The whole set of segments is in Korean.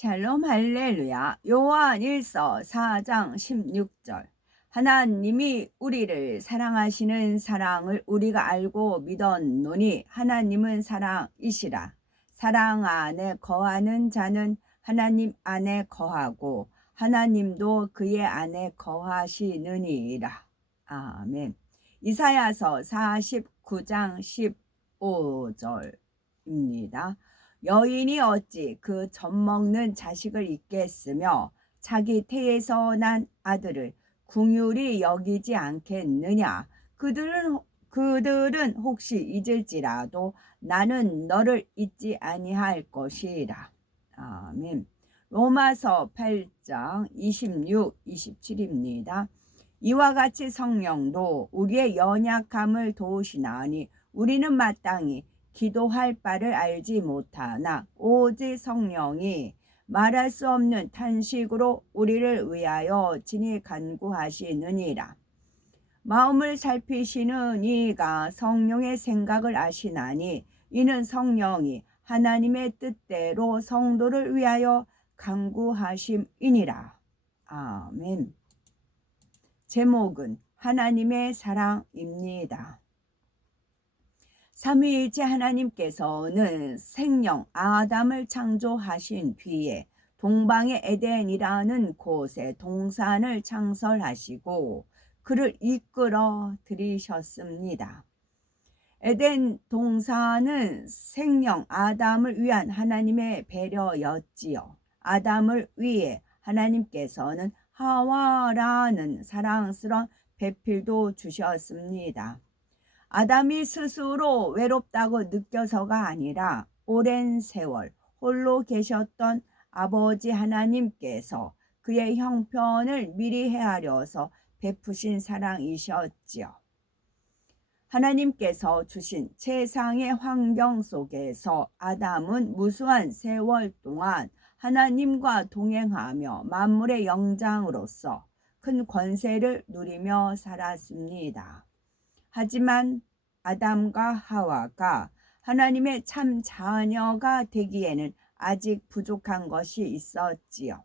샬롬 할렐루야. 요한 1서 4장 16절. 하나님이 우리를 사랑하시는 사랑을 우리가 알고 믿었노니 하나님은 사랑이시라. 사랑 안에 거하는 자는 하나님 안에 거하고 하나님도 그의 안에 거하시느니라. 아멘. 이사야서 49장 15절입니다. 여인이 어찌 그 젖먹는 자식을 잊겠으며 자기 태에서 난 아들을 긍휼히 여기지 않겠느냐. 그들은 혹시 잊을지라도 나는 너를 잊지 아니할 것이라. 아멘. 로마서 8장 26, 27입니다. 이와 같이 성령도 우리의 연약함을 도우시나니 우리는 마땅히 기도할 바를 알지 못하나 오직 성령이 말할 수 없는 탄식으로 우리를 위하여 친히 간구하시느니라. 마음을 살피시는 이가 성령의 생각을 아시나니 이는 성령이 하나님의 뜻대로 성도를 위하여 간구하심이니라. 아멘. 제목은 하나님의 사랑입니다. 삼위일체 하나님께서는 생명 아담을 창조하신 뒤에 동방의 에덴이라는 곳에 동산을 창설하시고 그를 이끌어 들이셨습니다. 에덴 동산은 생명 아담을 위한 하나님의 배려였지요. 아담을 위해 하나님께서는 하와라는 사랑스러운 배필도 주셨습니다. 아담이 스스로 외롭다고 느껴서가 아니라 오랜 세월 홀로 계셨던 아버지 하나님께서 그의 형편을 미리 헤아려서 베푸신 사랑이셨지요. 하나님께서 주신 최상의 환경 속에서 아담은 무수한 세월 동안 하나님과 동행하며 만물의 영장으로서 큰 권세를 누리며 살았습니다. 하지만 아담과 하와가 하나님의 참 자녀가 되기에는 아직 부족한 것이 있었지요.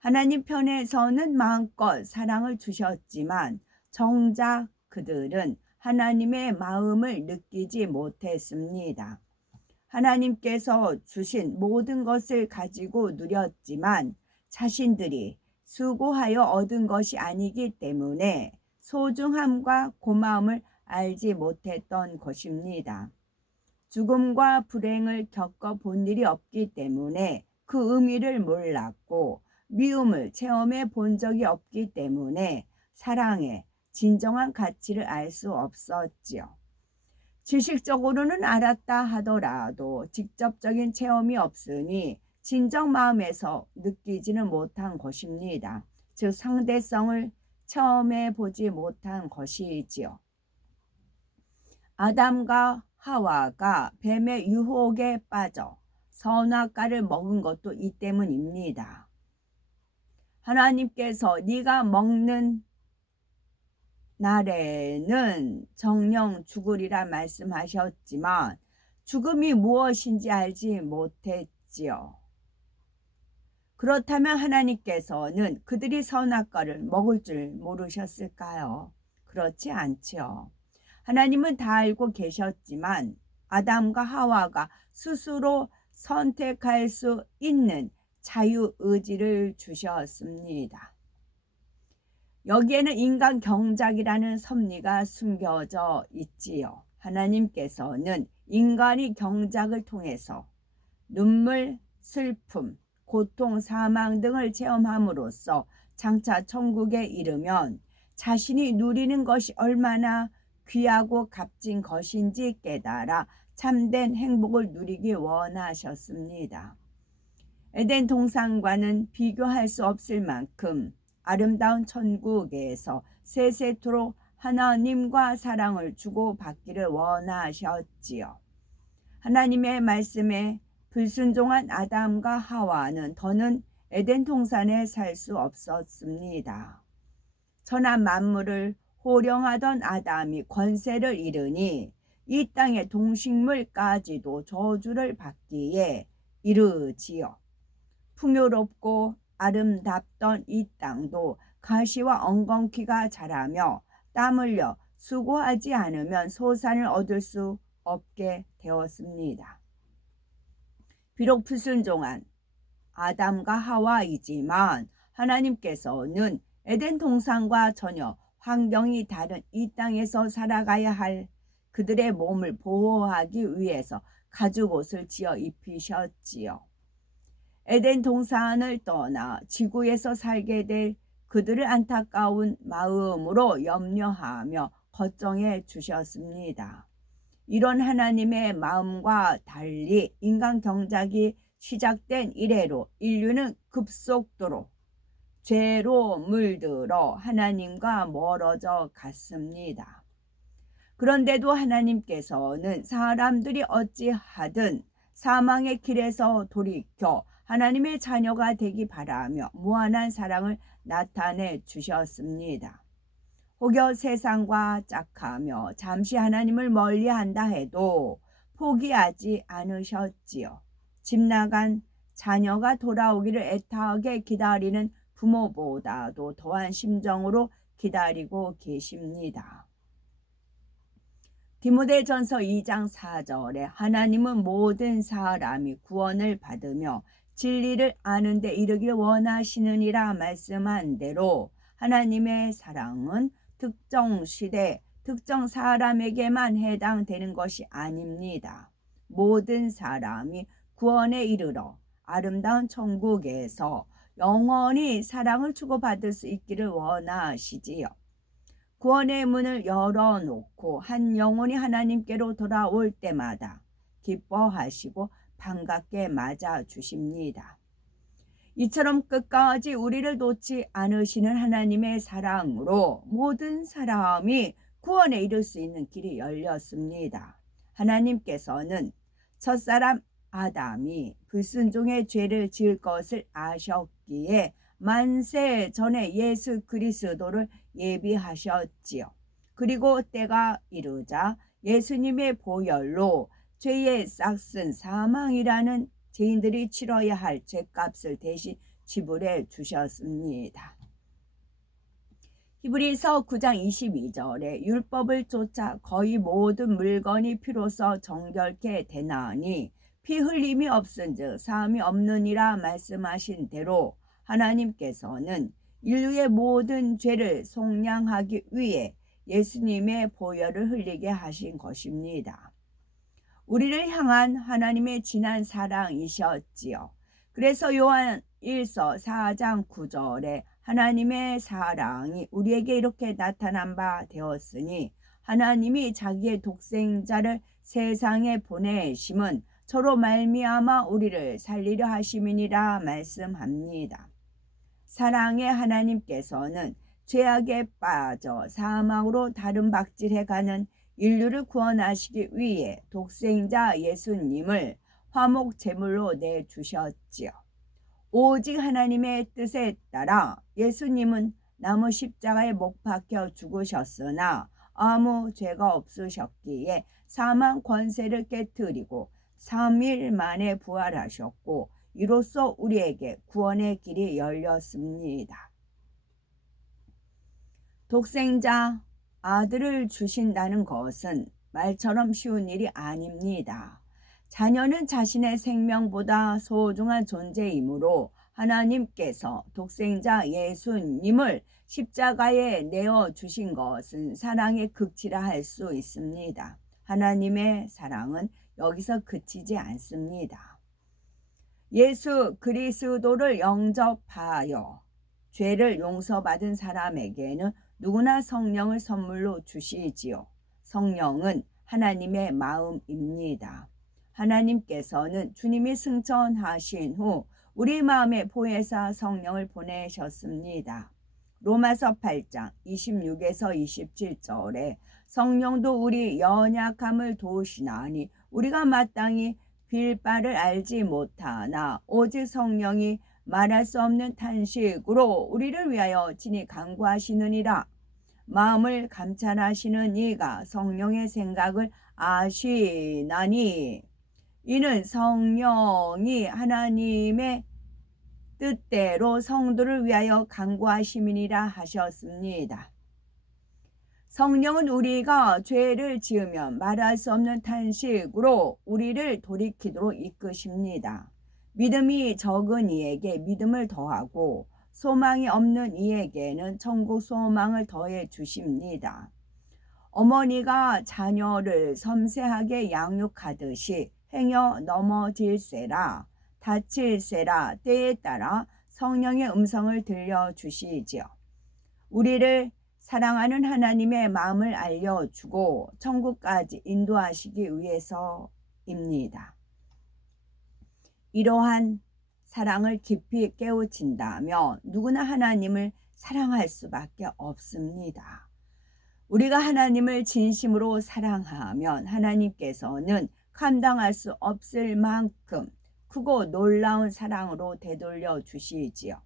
하나님 편에서는 마음껏 사랑을 주셨지만 정작 그들은 하나님의 마음을 느끼지 못했습니다. 하나님께서 주신 모든 것을 가지고 누렸지만 자신들이 수고하여 얻은 것이 아니기 때문에 소중함과 고마움을 알지 못했던 것입니다. 죽음과 불행을 겪어본 일이 없기 때문에 그 의미를 몰랐고 미움을 체험해 본 적이 없기 때문에 사랑의 진정한 가치를 알 수 없었지요. 지식적으로는 알았다 하더라도 직접적인 체험이 없으니 진정 마음에서 느끼지는 못한 것입니다. 즉 상대성을 체험해 보지 못한 것이지요. 아담과 하와가 뱀의 유혹에 빠져 선악과를 먹은 것도 이 때문입니다. 하나님께서 네가 먹는 날에는 정령 죽으리라 말씀하셨지만 죽음이 무엇인지 알지 못했지요. 그렇다면 하나님께서는 그들이 선악과를 먹을 줄 모르셨을까요? 그렇지 않지요. 하나님은 다 알고 계셨지만 아담과 하와가 스스로 선택할 수 있는 자유의지를 주셨습니다. 여기에는 인간 경작이라는 섭리가 숨겨져 있지요. 하나님께서는 인간이 경작을 통해서 눈물, 슬픔, 고통, 사망 등을 체험함으로써 장차 천국에 이르면 자신이 누리는 것이 얼마나 귀하고 값진 것인지 깨달아 참된 행복을 누리기 원하셨습니다. 에덴 동산과는 비교할 수 없을 만큼 아름다운 천국에서 세세토록 하나님과 사랑을 주고받기를 원하셨지요. 하나님의 말씀에 불순종한 아담과 하와는 더는 에덴 동산에 살 수 없었습니다. 천하 만물을 호령하던 아담이 권세를 잃으니 이 땅의 동식물까지도 저주를 받기에 이르지요. 풍요롭고 아름답던 이 땅도 가시와 엉겅퀴가 자라며 땀 흘려 수고하지 않으면 소산을 얻을 수 없게 되었습니다. 비록 불순종한 아담과 하와이지만 하나님께서는 에덴 동산과 전혀 환경이 다른 이 땅에서 살아가야 할 그들의 몸을 보호하기 위해서 가죽옷을 지어 입히셨지요. 에덴 동산을 떠나 지구에서 살게 될 그들을 안타까운 마음으로 염려하며 걱정해 주셨습니다. 이런 하나님의 마음과 달리 인간 경작이 시작된 이래로 인류는 급속도로 죄로 물들어 하나님과 멀어져 갔습니다. 그런데도 하나님께서는 사람들이 어찌하든 사망의 길에서 돌이켜 하나님의 자녀가 되기 바라며 무한한 사랑을 나타내 주셨습니다. 혹여 세상과 짝하며 잠시 하나님을 멀리한다 해도 포기하지 않으셨지요. 집 나간 자녀가 돌아오기를 애타게 기다리는 부모보다도 더한 심정으로 기다리고 계십니다. 디모데전서 2장 4절에 하나님은 모든 사람이 구원을 받으며 진리를 아는 데 이르길 원하시느니라 말씀한 대로 하나님의 사랑은 특정 시대, 특정 사람에게만 해당되는 것이 아닙니다. 모든 사람이 구원에 이르러 아름다운 천국에서 영원히 사랑을 주고받을 수 있기를 원하시지요. 구원의 문을 열어놓고 한 영혼이 하나님께로 돌아올 때마다 기뻐하시고 반갑게 맞아주십니다. 이처럼 끝까지 우리를 놓지 않으시는 하나님의 사랑으로 모든 사람이 구원에 이를 수 있는 길이 열렸습니다. 하나님께서는 첫사람 아담이 불순종의 죄를 지을 것을 아셨기에 만세 전에 예수 그리스도를 예비하셨지요. 그리고 때가 이르자 예수님의 보혈로 죄의 싹슨 사망이라는 죄인들이 치러야 할 죄값을 대신 지불해 주셨습니다. 히브리서 9장 22절에 율법을 쫓아 거의 모든 물건이 피로써 정결케 되나니 피 흘림이 없은즉 사함이 없느니라 말씀하신 대로 하나님께서는 인류의 모든 죄를 속량하기 위해 예수님의 보혈을 흘리게 하신 것입니다. 우리를 향한 하나님의 진한 사랑이셨지요. 그래서 요한 1서 4장 9절에 하나님의 사랑이 우리에게 이렇게 나타난 바 되었으니 하나님이 자기의 독생자를 세상에 보내심은 저로 말미암아 우리를 살리려 하심이니라 말씀합니다. 사랑의 하나님께서는 죄악에 빠져 사망으로 다름박질해가는 인류를 구원하시기 위해 독생자 예수님을 화목 제물로 내주셨지요. 오직 하나님의 뜻에 따라 예수님은 나무 십자가에 못 박혀 죽으셨으나 아무 죄가 없으셨기에 사망 권세를 깨뜨리고 3일 만에 부활하셨고 이로써 우리에게 구원의 길이 열렸습니다. 독생자 아들을 주신다는 것은 말처럼 쉬운 일이 아닙니다. 자녀는 자신의 생명보다 소중한 존재이므로 하나님께서 독생자 예수님을 십자가에 내어주신 것은 사랑의 극치라 할 수 있습니다. 하나님의 사랑은 여기서 그치지 않습니다. 예수 그리스도를 영접하여 죄를 용서받은 사람에게는 누구나 성령을 선물로 주시지요. 성령은 하나님의 마음입니다. 하나님께서는 주님이 승천하신 후 우리 마음에 보혜사 성령을 보내셨습니다. 로마서 8장 26에서 27절에 성령도 우리 연약함을 도우시나니 우리가 마땅히 빌 바를 알지 못하나 오직 성령이 말할 수 없는 탄식으로 우리를 위하여 친히 간구하시느니라. 마음을 감찰하시는 이가 성령의 생각을 아시나니 이는 성령이 하나님의 뜻대로 성도를 위하여 간구하심이니라 하셨습니다. 성령은 우리가 죄를 지으면 말할 수 없는 탄식으로 우리를 돌이키도록 이끄십니다. 믿음이 적은 이에게 믿음을 더하고 소망이 없는 이에게는 천국 소망을 더해 주십니다. 어머니가 자녀를 섬세하게 양육하듯이 행여 넘어질세라 다칠세라 때에 따라 성령의 음성을 들려주시지요. 우리를 사랑하는 하나님의 마음을 알려주고 천국까지 인도하시기 위해서입니다. 이러한 사랑을 깊이 깨우친다면 누구나 하나님을 사랑할 수밖에 없습니다. 우리가 하나님을 진심으로 사랑하면 하나님께서는 감당할 수 없을 만큼 크고 놀라운 사랑으로 되돌려 주시지요.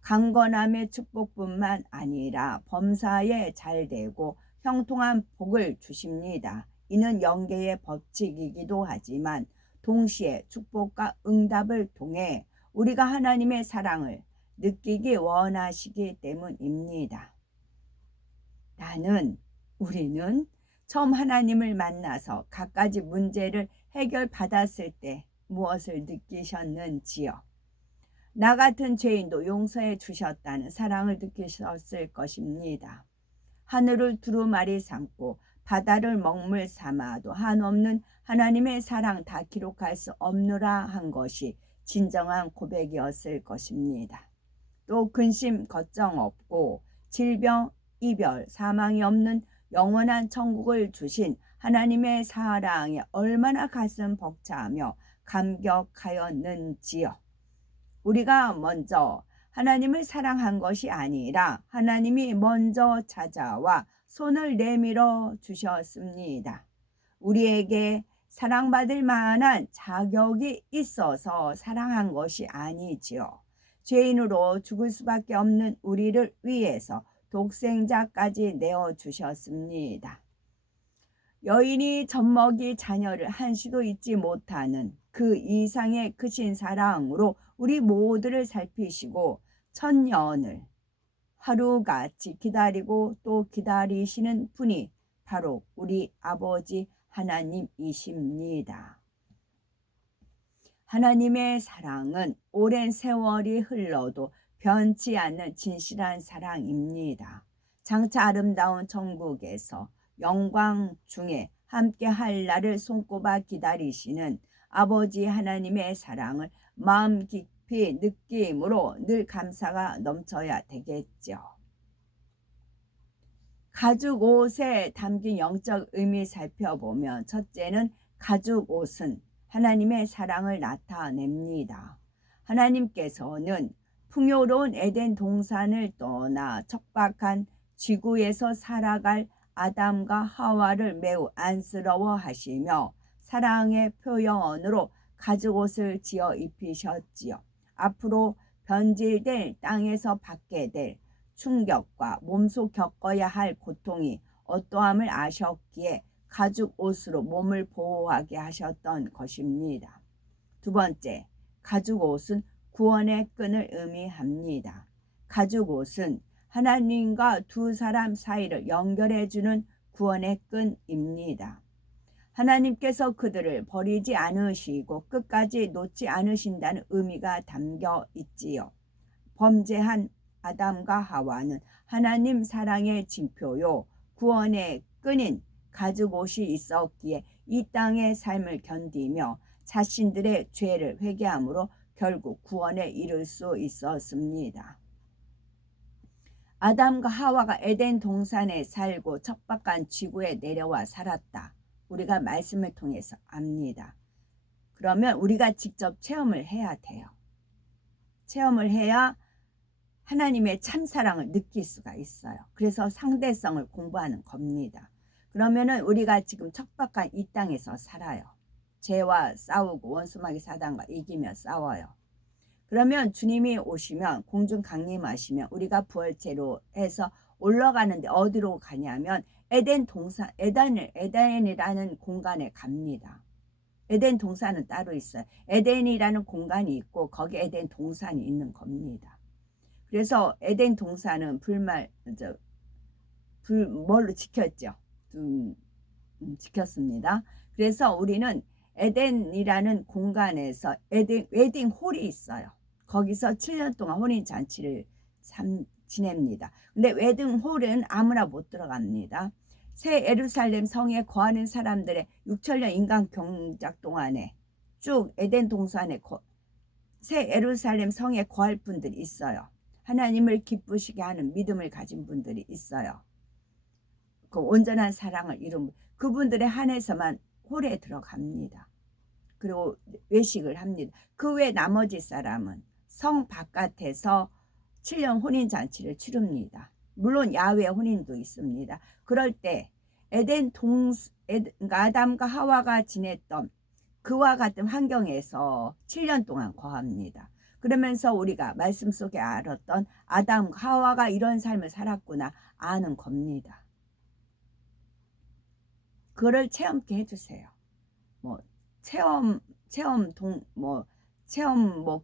강건함의 축복뿐만 아니라 범사에 잘되고 형통한 복을 주십니다. 이는 영계의 법칙이기도 하지만 동시에 축복과 응답을 통해 우리가 하나님의 사랑을 느끼기 원하시기 때문입니다. 우리는 처음 하나님을 만나서 갖가지 문제를 해결받았을 때 무엇을 느끼셨는지요? 나 같은 죄인도 용서해 주셨다는 사랑을 느끼셨을 것입니다. 하늘을 두루마리 삼고 바다를 먹물 삼아도 한없는 하나님의 사랑 다 기록할 수 없노라 한 것이 진정한 고백이었을 것입니다. 또 근심 걱정 없고 질병, 이별, 사망이 없는 영원한 천국을 주신 하나님의 사랑에 얼마나 가슴 벅차하며 감격하였는지요. 우리가 먼저 하나님을 사랑한 것이 아니라 하나님이 먼저 찾아와 손을 내밀어 주셨습니다. 우리에게 사랑받을 만한 자격이 있어서 사랑한 것이 아니지요. 죄인으로 죽을 수밖에 없는 우리를 위해서 독생자까지 내어주셨습니다. 여인이 젖먹이 자녀를 한시도 잊지 못하는 그 이상의 크신 사랑으로 우리 모두를 살피시고 천년을 하루같이 기다리고 또 기다리시는 분이 바로 우리 아버지 하나님이십니다. 하나님의 사랑은 오랜 세월이 흘러도 변치 않는 진실한 사랑입니다. 장차 아름다운 천국에서 영광 중에 함께 할 날을 손꼽아 기다리시는 아버지 하나님의 사랑을 마음 깊이 느낌으로 늘 감사가 넘쳐야 되겠죠. 가죽 옷에 담긴 영적 의미 살펴보면 첫째는 가죽 옷은 하나님의 사랑을 나타냅니다. 하나님께서는 풍요로운 에덴 동산을 떠나 척박한 지구에서 살아갈 아담과 하와를 매우 안쓰러워하시며 사랑의 표현으로 가죽옷을 지어 입히셨지요. 앞으로 변질될 땅에서 받게 될 충격과 몸소 겪어야 할 고통이 어떠함을 아셨기에 가죽옷으로 몸을 보호하게 하셨던 것입니다. 두 번째, 가죽옷은 구원의 끈을 의미합니다. 가죽옷은 하나님과 두 사람 사이를 연결해주는 구원의 끈입니다. 하나님께서 그들을 버리지 않으시고 끝까지 놓지 않으신다는 의미가 담겨 있지요. 범죄한 아담과 하와는 하나님 사랑의 징표요 구원의 끈인 가죽옷이 있었기에 이 땅의 삶을 견디며 자신들의 죄를 회개함으로 결국 구원에 이를 수 있었습니다. 아담과 하와가 에덴 동산에 살고 척박한 지구에 내려와 살았다. 우리가 말씀을 통해서 압니다. 그러면 우리가 직접 체험을 해야 돼요. 체험을 해야 하나님의 참사랑을 느낄 수가 있어요. 그래서 상대성을 공부하는 겁니다. 그러면은 우리가 지금 척박한 이 땅에서 살아요. 죄와 싸우고 원수마귀 사단과 이기며 싸워요. 그러면 주님이 오시면 공중 강림하시면 우리가 부활체로 해서 올라가는데 어디로 가냐면 에덴 동산, 에덴이라는 공간에 갑니다. 에덴 동산은 따로 있어요. 에덴이라는 공간이 있고 거기 에덴 동산이 있는 겁니다. 그래서 에덴 동산은 뭘로 지켰죠? 지켰습니다. 그래서 우리는 에덴이라는 공간에서 웨딩 홀이 있어요. 거기서 7년 동안 혼인 잔치를 지냅니다. 근데 웨딩 홀은 아무나 못 들어갑니다. 새 예루살렘 성에 거하는 사람들의 6천년 인간 경작 동안에 쭉 에덴 동산에 새 예루살렘 성에 거할 분들이 있어요. 하나님을 기쁘시게 하는 믿음을 가진 분들이 있어요. 그 온전한 사랑을 이룬 그분들에 한해서만 홀에 들어갑니다. 그리고 외식을 합니다. 그 외 나머지 사람은 성 바깥에서 7년 혼인잔치를 치릅니다. 물론 야외 혼인도 있습니다. 그럴 때 아담과 하와가 지냈던 그와 같은 환경에서 7년 동안 거합니다. 그러면서 우리가 말씀 속에 알았던 아담과 하와가 이런 삶을 살았구나 아는 겁니다. 그거를 체험케 해주세요. 뭐 체험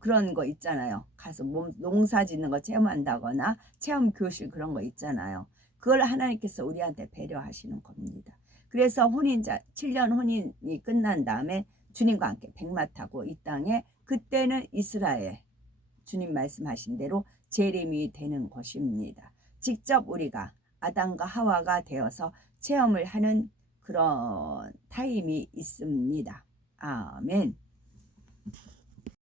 그런 거 있잖아요. 가서 농사 짓는 거 체험한다거나 체험 교실 그런 거 있잖아요. 그걸 하나님께서 우리한테 배려하시는 겁니다. 그래서 7년 혼인이 끝난 다음에 주님과 함께 백마 타고 이 땅에 그때는 이스라엘 주님 말씀하신 대로 재림이 되는 것입니다. 직접 우리가 아담과 하와가 되어서 체험을 하는 그런 타임이 있습니다. 아멘.